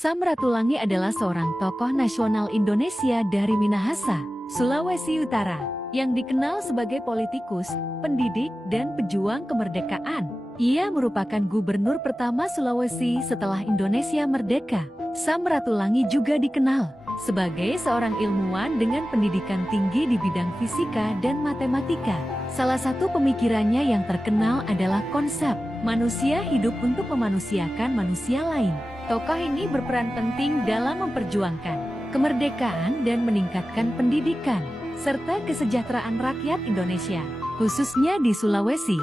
Sam Ratulangi adalah seorang tokoh nasional Indonesia dari Minahasa, Sulawesi Utara, yang dikenal sebagai politikus, pendidik, dan pejuang kemerdekaan. Ia merupakan gubernur pertama Sulawesi setelah Indonesia merdeka. Sam Ratulangi juga dikenal sebagai seorang ilmuwan dengan pendidikan tinggi di bidang fisika dan matematika. Salah satu pemikirannya yang terkenal adalah konsep manusia hidup untuk memanusiakan manusia lain. Tokoh ini berperan penting dalam memperjuangkan kemerdekaan dan meningkatkan pendidikan, serta kesejahteraan rakyat Indonesia, khususnya di Sulawesi.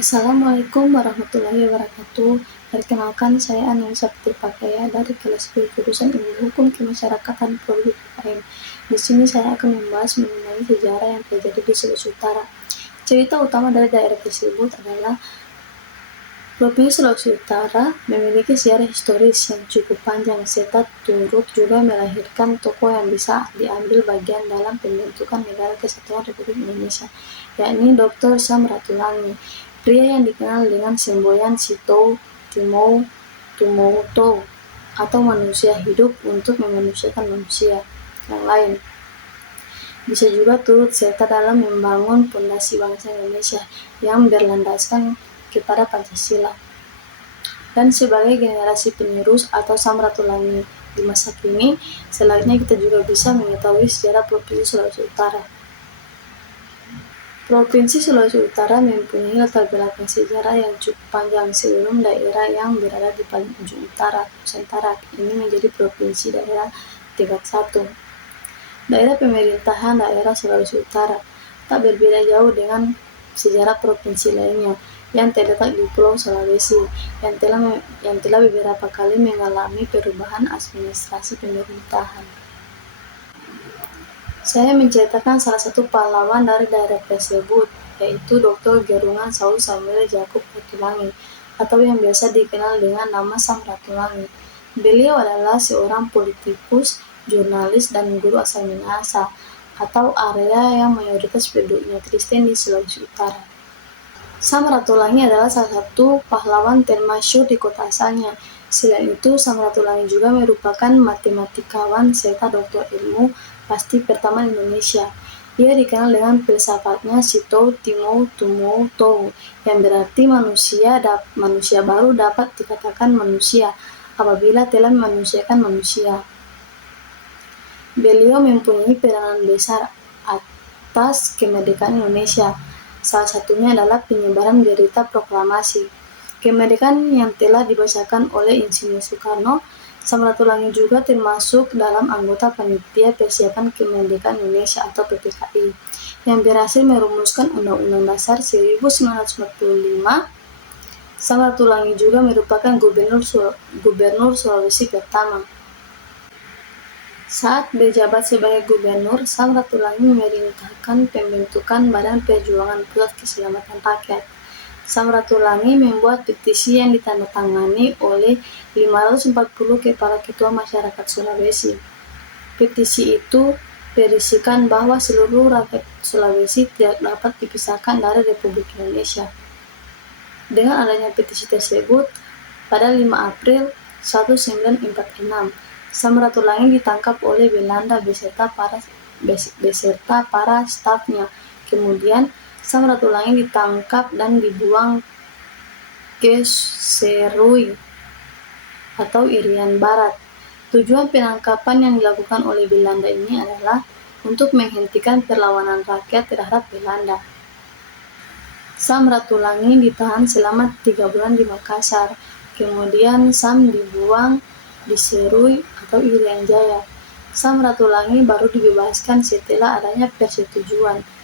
Assalamualaikum warahmatullahi wabarakatuh. Perkenalkan, saya Anissa Pakaya dari kelas B jurusan Ilmu Hukum Kemasyarakatan Prodi UKM. Di sini saya akan membahas mengenai sejarah yang terjadi di Sulawesi Utara. Cerita utama dari daerah tersebut adalah Provinsi Sulawesi Utara memiliki sejarah historis yang cukup panjang serta turut juga melahirkan tokoh yang bisa diambil bagian dalam pembentukan Negara Kesatuan Republik Indonesia, yakni Dr. Sam Ratulangi, pria yang dikenal dengan semboyan Sitou Timou Tumou Tou, atau manusia hidup untuk memanusiakan manusia yang lain. Bisa juga turut serta dalam membangun fondasi bangsa Indonesia yang berlandaskan kepada Pancasila. Dan sebagai generasi penerus atau Sam Ratulangi di masa kini, selanjutnya kita juga bisa mengetahui sejarah Provinsi Sulawesi Utara. Provinsi Sulawesi Utara mempunyai latar belakang sejarah yang cukup panjang sebelum daerah yang berada di paling ujung utara, Nusantara, ini menjadi Provinsi daerah tingkat 1. Daerah pemerintahan daerah Sulawesi Utara tak berbeda jauh dengan sejarah provinsi lainnya yang terletak di Pulau Sulawesi, yang telah beberapa kali mengalami perubahan administrasi pemerintahan. Saya menceritakan salah satu pahlawan dari daerah tersebut, yaitu Dr. Gerungan Saud Samuel Jacob Ratulangi, atau yang biasa dikenal dengan nama Sam Ratulangi. Beliau adalah seorang politikus, jurnalis, dan guru asal Minahasa, atau area yang mayoritas penduduknya Kristen di Sulawesi Utara. Sam Ratulangi adalah salah satu pahlawan termasyhur di kota asalnya. Selain itu, Sam Ratulangi juga merupakan matematikawan serta doktor ilmu pasti pertama Indonesia. Ia dikenal dengan filsafatnya Sitou Timou Tumou Tou, yang berarti manusia baru dapat dikatakan manusia apabila telah memanusiakan manusia. Beliau mempunyai peranan besar atas kemerdekaan Indonesia. Salah satunya adalah penyebaran berita proklamasi kemerdekaan yang telah dibacakan oleh Insinyur Soekarno. Sam Ratulangi juga termasuk dalam anggota Panitia Persiapan Kemerdekaan Indonesia atau PPKI yang berhasil merumuskan Undang-Undang Dasar 1945. Sam Ratulangi juga merupakan Gubernur Sulawesi pertama. Saat berjabat sebagai gubernur, Sam Ratulangi memerintahkan pembentukan Badan Perjuangan Pusat Keselamatan Rakyat. Sam Ratulangi membuat petisi yang ditandatangani oleh 540 kepala ketua masyarakat Sulawesi. Petisi itu berisikan bahwa seluruh rakyat Sulawesi tidak dapat dipisahkan dari Republik Indonesia. Dengan adanya petisi tersebut, pada 5 April 1946, Sam Ratulangi ditangkap oleh Belanda beserta para stafnya. Kemudian Sam Ratulangi ditangkap dan dibuang ke Serui atau Irian Barat. Tujuan penangkapan yang dilakukan oleh Belanda ini adalah untuk menghentikan perlawanan rakyat terhadap Belanda. Sam Ratulangi ditahan selama 3 bulan di Makassar. Kemudian Sam dibuang di Serui atau Irian Jaya. Sam Ratulangi baru dibebaskan setelah adanya persetujuan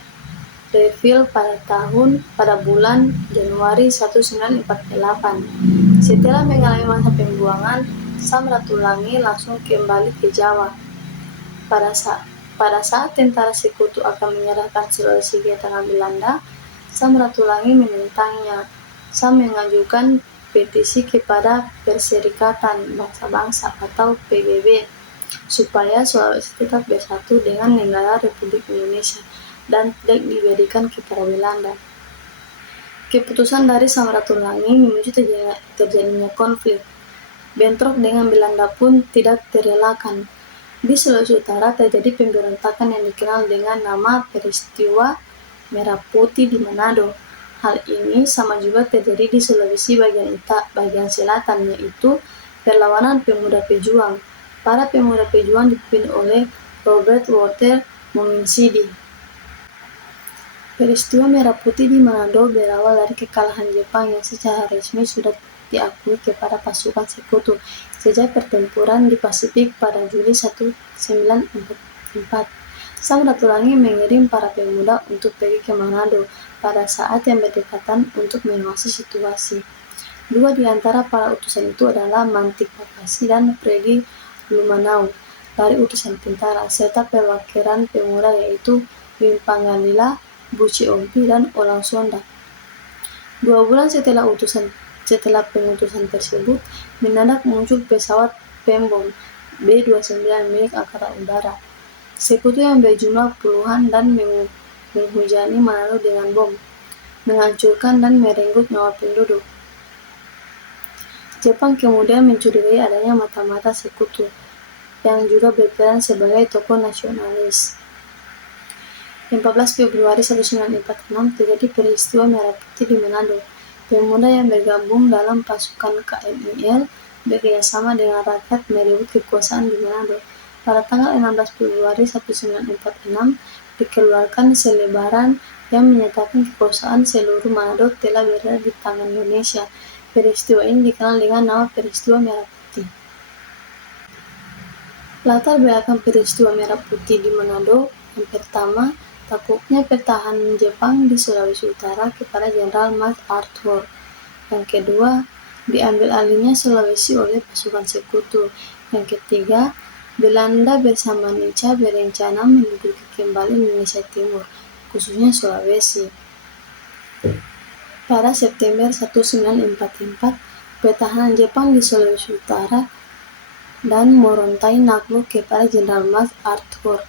refill pada bulan Januari 1948. Setelah mengalami masa pembuangan, Sam Ratulangi langsung kembali ke Jawa. Pada saat tentara sekutu akan menyerahkan Sulawesi ke tangan Belanda, Sam Ratulangi menentangnya. Sam mengajukan petisi kepada Perserikatan Bangsa-Bangsa atau PBB supaya Sulawesi tetap bersatu dengan negara Republik Indonesia dan tidak diberikan kepada Belanda. Keputusan dari Samratulangi memicu terjadinya konflik. Bentrok dengan Belanda pun tidak terelakkan. Di Sulawesi Utara terjadi pemberontakan yang dikenal dengan nama Peristiwa Merah Putih di Manado. Hal ini sama juga terjadi di Sulawesi bagian selatan, yaitu perlawanan pemuda pejuang. Para pemuda pejuang dipimpin oleh Robert Walter Mominsidi. Peristiwa Merah Putih di Manado berawal dari kekalahan Jepang yang secara resmi sudah diakui kepada pasukan Sekutu sejak pertempuran di Pasifik pada Juli 1944. Samratulangi mengirim para pemuda untuk pergi ke Manado pada saat yang berdekatan untuk mengawasi situasi. Dua di antara para utusan itu adalah Mantik Pakasi dan Freddy Lumanau dari utusan tentara, serta perwakilan pemuda yaitu Wim Pangalila, Buci Ompi, dan Olang Sonda. 2 bulan setelah pengutusan tersebut, mendadak muncul pesawat pembom B-29 milik Angkatan Udara Sekutu yang berjumlah puluhan dan menghujani Manado dengan bom, menghancurkan dan merenggut nyawa penduduk. Jepang kemudian mencurigai adanya mata-mata Sekutu yang juga berperan sebagai tokoh nasionalis. 14 Februari 1946 terjadi peristiwa Merah Putih di Manado. Pemuda yang bergabung dalam pasukan KMIL bekerjasama dengan rakyat merebut kekuasaan di Manado. Pada tanggal 16 Februari 1946 dikeluarkan selebaran yang menyatakan kekuasaan seluruh Manado telah berada di tangan Indonesia. Peristiwa ini dikenal dengan nama Peristiwa Merah Putih. Latar belakang peristiwa Merah Putih di Manado, yang pertama, takluknya pertahanan Jepang di Sulawesi Utara kepada Jenderal MacArthur. Yang kedua, diambil alihnya Sulawesi oleh pasukan Sekutu. Yang ketiga, Belanda bersama Nica berencana menduduki kembali Indonesia Timur, khususnya Sulawesi. Pada September 1944, pertahanan Jepang di Sulawesi Utara dan Morotai nakluk kepada Jenderal MacArthur.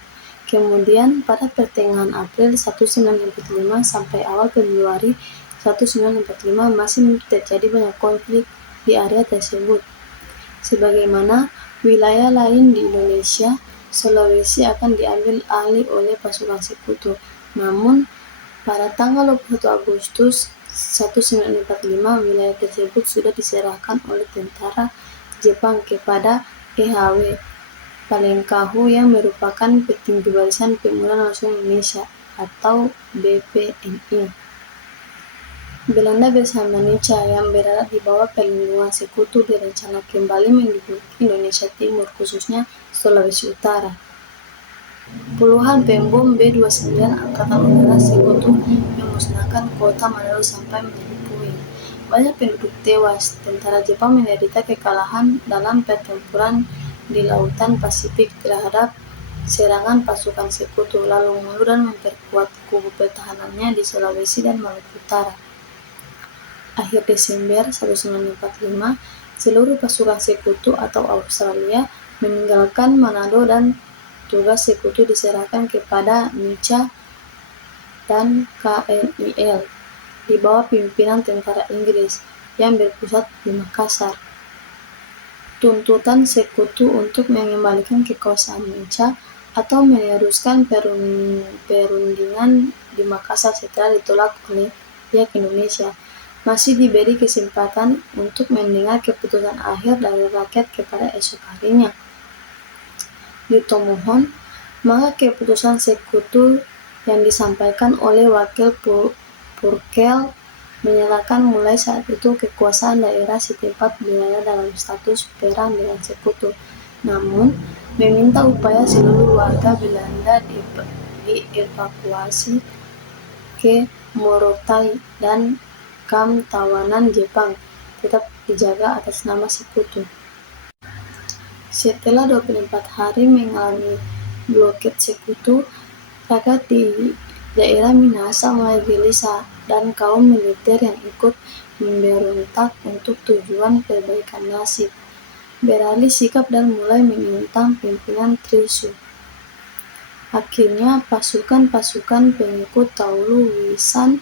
Kemudian pada pertengahan April 1945 sampai awal Februari 1945 masih terjadi banyak konflik di area tersebut. Sebagaimana wilayah lain di Indonesia, Sulawesi akan diambil alih oleh pasukan Sekutu. Namun, pada tanggal 21 Agustus 1945 wilayah tersebut sudah diserahkan oleh tentara Jepang kepada EHW Palengkahu yang merupakan petinggi Barisan Pemuda Nasional Indonesia atau BPNI. Belanda bersama Nica yang berada di bawah perlindungan Sekutu berencana kembali menduduki Indonesia Timur, khususnya Sulawesi Utara. Puluhan pembom B-29 Angkatan Udara Sekutu memusnahkan kota Manado sampai menjadi puing. Banyak penduduk tewas. Tentara Jepang menderita kekalahan dalam pertempuran di Lautan Pasifik terhadap serangan pasukan Sekutu, lalu mundur dan memperkuat kubu pertahanannya di Sulawesi dan Maluku Utara. Akhir Desember 1945, seluruh pasukan Sekutu atau Australia meninggalkan Manado dan tugas Sekutu diserahkan kepada Nica dan KMIL di bawah pimpinan tentara Inggris yang berpusat di Makassar. Tuntutan Sekutu untuk mengembalikan kekuasaan Nica atau meneruskan perundingan di Makassar setelah ditolak oleh pihak Indonesia masih diberi kesempatan untuk mendengar keputusan akhir dari rakyat kepada esok harinya. Ditomohon, maka keputusan Sekutu yang disampaikan oleh Wakil Purkel menyatakan mulai saat itu kekuasaan daerah setempat berada dalam status perang dengan Sekutu, namun meminta upaya seluruh warga Belanda dievakuasi ke Morotai dan kamp tawanan Jepang tetap dijaga atas nama Sekutu. Setelah 24 hari mengalami blokade Sekutu, rakyat di daerah Minahasa mulai gelisah dan kaum militer yang ikut memberontak untuk tujuan perbaikan nasib beralih sikap dan mulai menentang pimpinan Trisu. Akhirnya pasukan-pasukan pengikut Taulu Wisan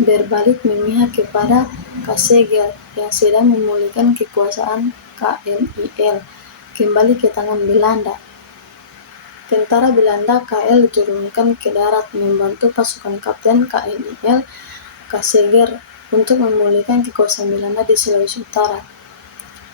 berbalik memihak kepada Kasegel yang sedang memulihkan kekuasaan KNIL kembali ke tangan Belanda. Tentara Belanda KL diturunkan ke darat membantu pasukan Kapten KNIL Kasegel untuk memulihkan kekuasaan Belanda di Sulawesi Utara.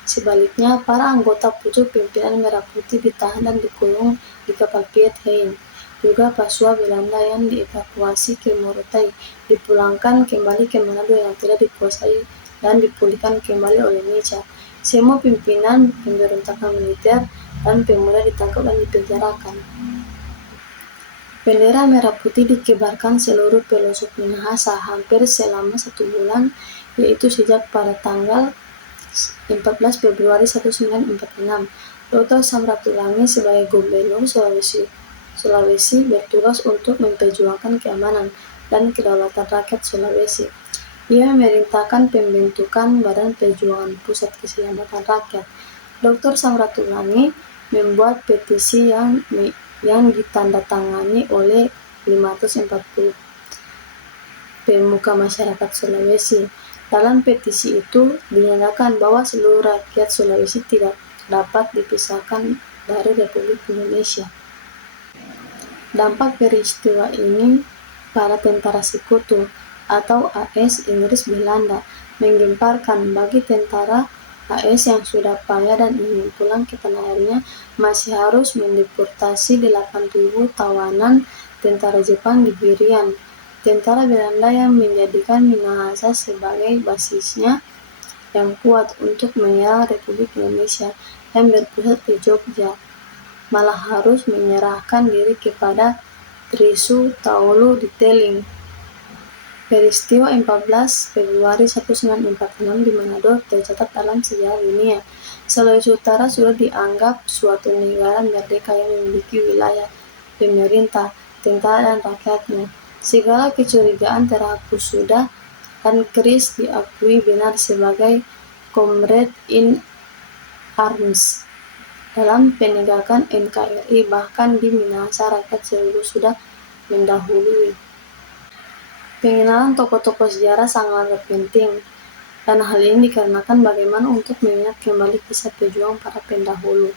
Sebaliknya, para anggota pucuk pimpinan Merah Putih ditahan dan dikurung di kapal Piet Hein. Juga Pasua Belanda yang dievakuasi ke Morotai dipulangkan kembali ke Manado yang tidak dikuasai dan dipulihkan kembali oleh Indonesia. Semua pimpinan pemberontakan militer dan pemuda ditangkap dan dipenjarakan. Bendera merah putih dikibarkan seluruh pelosok Minahasa hampir selama 1 bulan, yaitu sejak pada tanggal 14 Februari 1946. Dr. Samratulangi sebagai Gubernur Sulawesi bertugas untuk memperjuangkan keamanan dan kedaulatan rakyat Sulawesi. Ia memerintahkan pembentukan Badan Perjuangan Pusat Keselamatan Rakyat. Dr. Samratulangi membuat petisi yang ditandatangani oleh 540 pemuka masyarakat Sulawesi. Dalam petisi itu dinyatakan bahwa seluruh rakyat Sulawesi tidak dapat dipisahkan dari Republik Indonesia. Dampak peristiwa ini para tentara sekutu atau AS Inggris Belanda menggemparkan. Bagi tentara AS yang sudah payah dan ingin pulang ke tanah airnya masih harus mendeportasi 8.000 tawanan tentara Jepang di Birian. Tentara Belanda yang menjadikan Minahasa sebagai basisnya yang kuat untuk menyerang Republik Indonesia yang berpusat di Jogja malah harus menyerahkan diri kepada Trisu Taulu di Teling. Peristiwa 14 Februari 1946 di Manado tercatat dalam sejarah dunia. Sulawesi Utara sudah dianggap suatu negara merdeka yang memiliki wilayah, pemerintah, tentara, dan rakyatnya. Segala kecurigaan terhapus sudah, dan Chris diakui benar sebagai comrade in arms dalam penegakan NKRI. Bahkan di Minahasa rakyat seluruh sudah mendahului. Pengenalan tokoh-tokoh sejarah sangatlah penting, dan hal ini dikarenakan bagaimana untuk mengingat kembali kisah pejuang para pendahulu.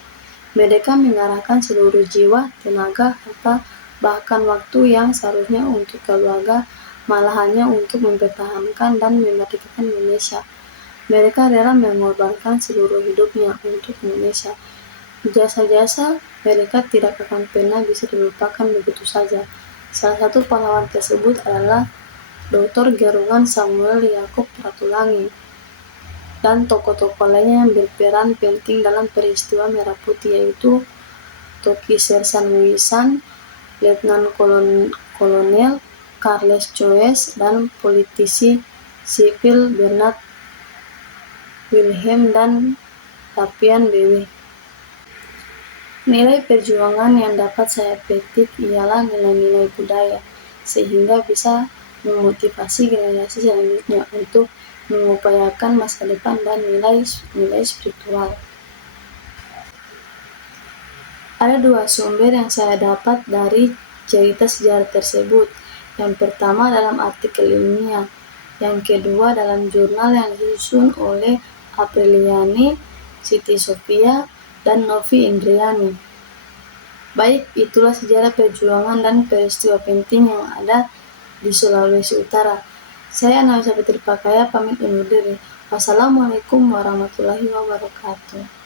Mereka mengarahkan seluruh jiwa, tenaga, harta, bahkan waktu yang seharusnya untuk keluarga, malah hanya untuk mempertahankan dan memerdekakan Indonesia. Mereka rela mengorbankan seluruh hidupnya untuk Indonesia. Jasa-jasa mereka tidak akan pernah bisa dilupakan begitu saja. Salah satu pahlawan tersebut adalah Dr. Gerungan Samuel Yaakob Ratulangi dan tokoh-tokoh lainnya yang berperan penting dalam peristiwa Merah Putih, yaitu Toki Sersan Wisan, Letnan Kolonel Carles Choes, dan politisi sipil Bernard Wilhelm dan Tapian Bewe. Nilai perjuangan yang dapat saya petik ialah nilai-nilai budaya, sehingga bisa memotivasi generasi selanjutnya untuk mengupayakan masa depan dan nilai spiritual. Ada 2 sumber yang saya dapat dari cerita sejarah tersebut. Yang pertama dalam artikel ilmiah, yang kedua dalam jurnal yang disusun oleh Apriliani, Siti Sofia, dan Novi Indriani. Baik, itulah sejarah perjuangan dan peristiwa penting yang ada di Sulawesi Utara. Saya Analisa Fitri Pakaya pamit undur diri. Wassalamualaikum warahmatullahi wabarakatuh.